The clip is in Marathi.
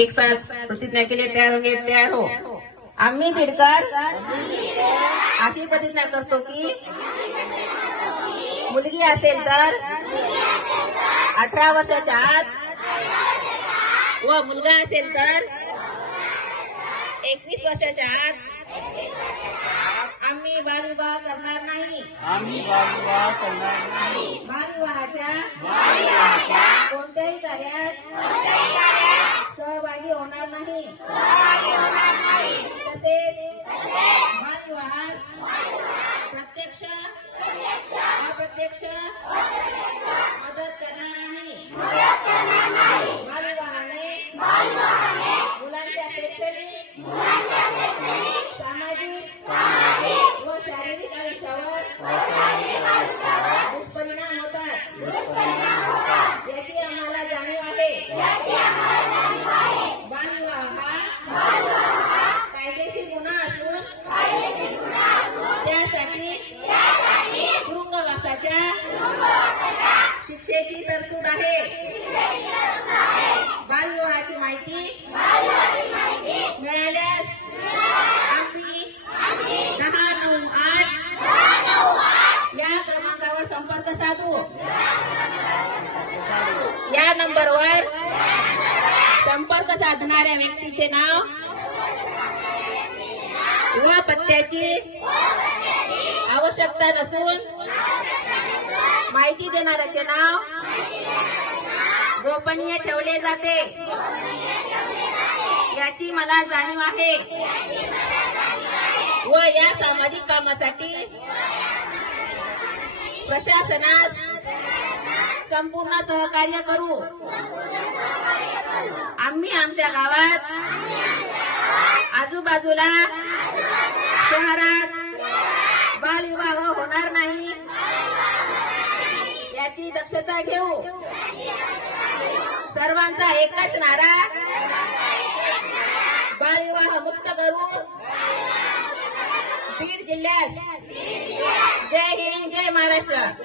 एक साथ प्रतिज्ञा के लिए तैयार होंगे तैयार हो। आम्ही बिडकर अशी प्रतिज्ञा करतो की मुलगी असेल तर अठरा वर्षाच्या आत व मुलगा असेल तर एकवीस वर्षाच्या आत आम्ही बालविवाह करणार नाही. आम्ही बालविवाह करणार नाही. बालविवाहाच्या अप्रत्यक्ष मदत करणार नाही. बालविवाहाने मुलांच्या शैक्षणिक सामाजिक व शारीरिक आयुष्यावर दुष्परिणाम होतात. याची आम्हाला जाणीव आहे. शिक्षेची तरतूद आहे. बालविवाहाची माहिती मिळाल्यास आम्ही दहा नऊ आठ या क्रमांकावर संपर्क साधू. या नंबरवर संपर्क साधणाऱ्या व्यक्तीचे नाव व पत्त्याची आवश्यकता नसून माहिती देणाऱ्याचे नाव? गोपनीय ठेवले जाते. याची मला जाणीव आहे. व या सामाजिक कामासाठी प्रशासनास संपूर्ण सहकार्य करू. आम्ही आमच्या गावात आजूबाजूला शहरात याची दक्षता घेऊ. सर्वांचा एकच नारा. बाळविवाह मुक्त करू बीड जिल्ह्यात. जय हिंद जय महाराष्ट्र.